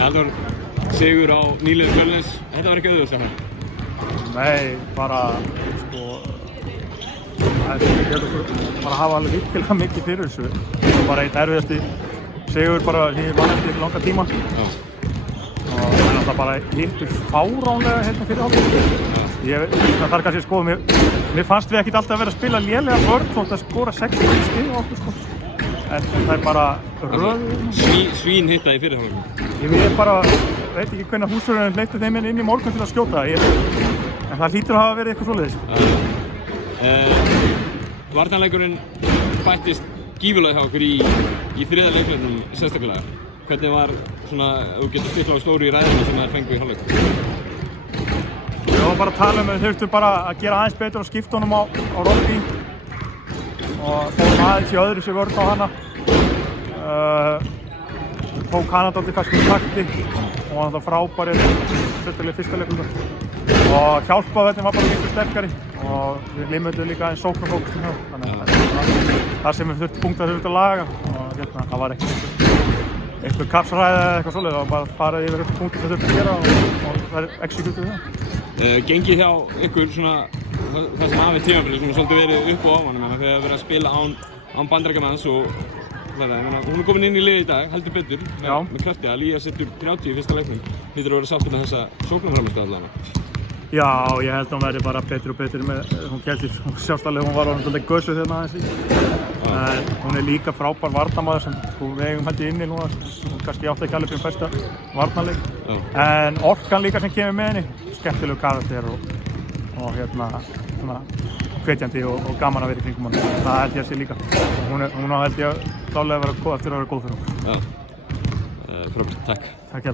Halldór, sigur á nýliði Fjölnis, þetta var ekki auðvitað hérna? Nei, bara, sko, ég bara hafa alveg virkilega mikið fyrir þessu. Það var bara einn erfiðasti sigur bara því ég vann eftir langa tíma. Já. Og það er alltaf bara hittur fáránlega hérna fyrir hálfleik. Það þarf kannski að skoða mér fannst við ekkert alltaf að vera að spila lélega vörn þótt að skora 6 stig á okkur, sko. En það er bara röð. Svín hitta í fyrirhálfleikum. Ég bara veit ekki hvernig húsvörðurinn hleypti þeim inn í morgun til að skjóta. En það hlýtur að hafa verið eitthvað svoleiðis. Varnarleikurinn bættist gífurlega hjá okkur í þriðja leikleiknum sérstaklega. Hvernig var svona, þú getur stilla á stóru í ræðinu sem þær fengu í hálfleik? Ég var bara að tala um að þau þurftu bara að gera aðeins betur og skipta honum á Robby. Og fórum aðeins í öðru sér vörn á hana. Tók hana dálítið kannski í takti og var þetta frábæri fyrsta leikum. Og hjálpaverðin var bara miklu sterkari og við limituðum líka aðeins sóknarfókusum hjá. Þannig að það sem við punktar þurftum að laga og það var einhver kapsræði eða eitthvað svoleiðis. Það var bara farið yfir punktir sem þurftum að gera og það er executuð það. Gengið hjá ykkur svona það sem hafið tímabilið sem svolítið verið upp og ofan þegar þið verið að spila án bandarækjamanns og hún er komin inn í liðið í dag, heldur betur með krafti að Líja setur 30 í fyrsta leiknum. Hlýtur að vera sáttur með þessa sóknarframmistöðu allavega. Já, ég held að hún verði bara betur og betur með, hún sjást alveg, hún var orðin svolítið gösuð hérna aðeins í. En hún er líka frábær varnarmaður sem við eigum held inni núna, kannski átti ekki alveg fyrir besta varnarleik. En orkan líka sem kemur með henni, skemmtilegu karakter og hérna svona hvetjandi og gaman að vera í kringum hann. Það held ég að sé líka. Hún held ég klálega að vera eftir að vera góð fyrir okkur. Frábært, takk. Takk.